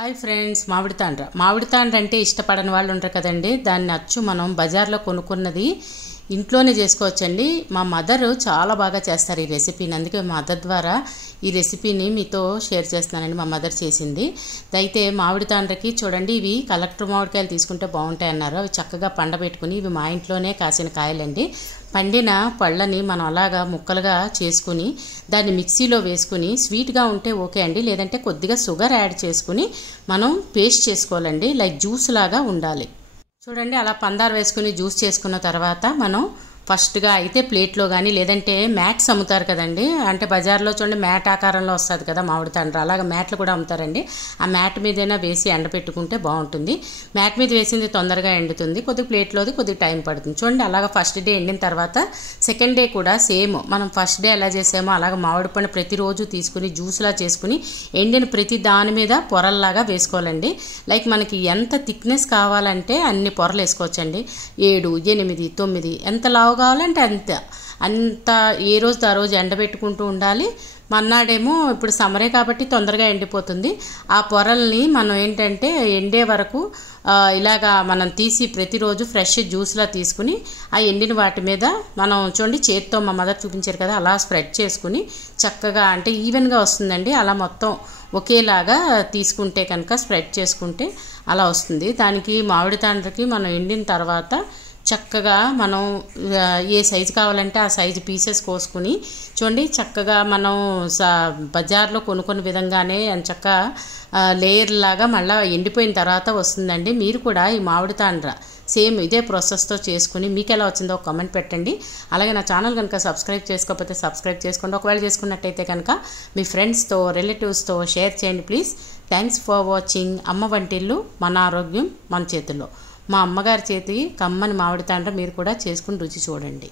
Hi friends, మామిడి తాండ్ర అంటే ఇష్టపడని వాళ్ళు ఉంటారు కదండి. దాన్ని అచ్చు మనం బజార్లో కొనుక్కున్నది ఇంట్లోనే చేసుకోవచ్చండి. మా మదర్ చాలా బాగా చేస్తారు ఈ రెసిపీని, అందుకే మా మదర్ ద్వారా ఈ రెసిపీని మీతో షేర్ చేస్తున్నానండి. మా మదర్ చేసింది. అయితే మామిడి తాండ్రకి చూడండి, ఇవి కలెక్టర్ మామిడికాయలు తీసుకుంటే బాగుంటాయి అన్నారు. అవి చక్కగా పండబెట్టుకుని, ఇవి మా ఇంట్లోనే కాసిన కాయలండి. పండిన పళ్ళని మనం అలాగా ముక్కలుగా చేసుకుని దాన్ని మిక్సీలో వేసుకుని, స్వీట్గా ఉంటే ఓకే అండి, లేదంటే కొద్దిగా షుగర్ యాడ్ చేసుకుని మనం పేస్ట్ చేసుకోవాలండి. లైక్ జ్యూస్ లాగా ఉండాలి. చూడండి, అలా పందారు వేసుకుని జ్యూస్ చేసుకున్న తర్వాత మనం ఫస్ట్గా అయితే ప్లేట్లో కానీ, లేదంటే మ్యాట్స్ అమ్ముతారు కదండి. అంటే బజార్లో చూడండి మ్యాట్ ఆకారంలో వస్తుంది కదా మామిడి తాండ్ర, అలాగ మ్యాట్లు కూడా అమ్ముతారండి. ఆ మ్యాట్ మీదైనా వేసి ఎండపెట్టుకుంటే బాగుంటుంది. మ్యాట్ మీద వేసింది తొందరగా ఎండుతుంది, కొద్దిగా ప్లేట్లోది కొద్దిగా టైం పడుతుంది. చూడండి, అలాగ ఫస్ట్ డే ఎండిన తర్వాత సెకండ్ డే కూడా సేమ్ మనం ఫస్ట్ డే ఎలా చేసామో అలాగ మామిడి పండు ప్రతిరోజు తీసుకుని జ్యూస్లా చేసుకుని ఎండిన ప్రతి దాని మీద పొరల్లాగా వేసుకోవాలండి. లైక్ మనకి ఎంత థిక్నెస్ కావాలంటే అన్ని పొరలు వేసుకోవచ్చండి. 7, 8, 9 ఎంత లావు కావాలంటే అంత ఏ రోజు ఆ రోజు ఎండబెట్టుకుంటూ ఉండాలి. మన్నాడేమో ఇప్పుడు సమ్మరే కాబట్టి తొందరగా ఎండిపోతుంది. ఆ పొరల్ని మనం ఏంటంటే ఎండే వరకు ఇలాగా మనం తీసి ప్రతిరోజు ఫ్రెష్ జ్యూస్లా తీసుకుని ఆ ఎండిన వాటి మీద మనం చూడండి చేతితో మా మదర్ చూపించారు కదా, అలా స్ప్రెడ్ చేసుకుని చక్కగా అంటే ఈవెన్గా వస్తుందండి. అలా మొత్తం ఒకేలాగా తీసుకుంటే కనుక స్ప్రెడ్ చేసుకుంటే అలా వస్తుంది. దానికి మామిడి తాండ్రకి మనం ఎండిన తర్వాత చక్కగా మనం ఏ సైజు కావాలంటే ఆ సైజు పీసెస్ కోసుకుని చూడండి, చక్కగా మనం బజార్లో కొనుక్కున్న విధంగానే చక్కగా లేయర్ లాగా మళ్ళీ ఎండిపోయిన తర్వాత వస్తుందండి. మీరు కూడా ఈ మామిడి తాండ్ర సేమ్ ఇదే ప్రాసెస్తో చేసుకుని మీకు ఎలా వచ్చిందో ఒక కామెంట్ పెట్టండి. అలాగే నా ఛానల్ కనుక సబ్స్క్రైబ్ చేసుకోకపోతే సబ్స్క్రైబ్ చేసుకోండి. ఒకవేళ చేసుకున్నట్టయితే కనుక మీ ఫ్రెండ్స్తో రిలేటివ్స్తో షేర్ చేయండి ప్లీజ్. Thanks for watching. అమ్మ వంటిల్లు, మన ఆరోగ్యం మన చేతుల్లో. మా అమ్మగారి చేతి కమ్మని మామిడి తాండ్ర మీరు కూడా చేసుకుని రుచి చూడండి.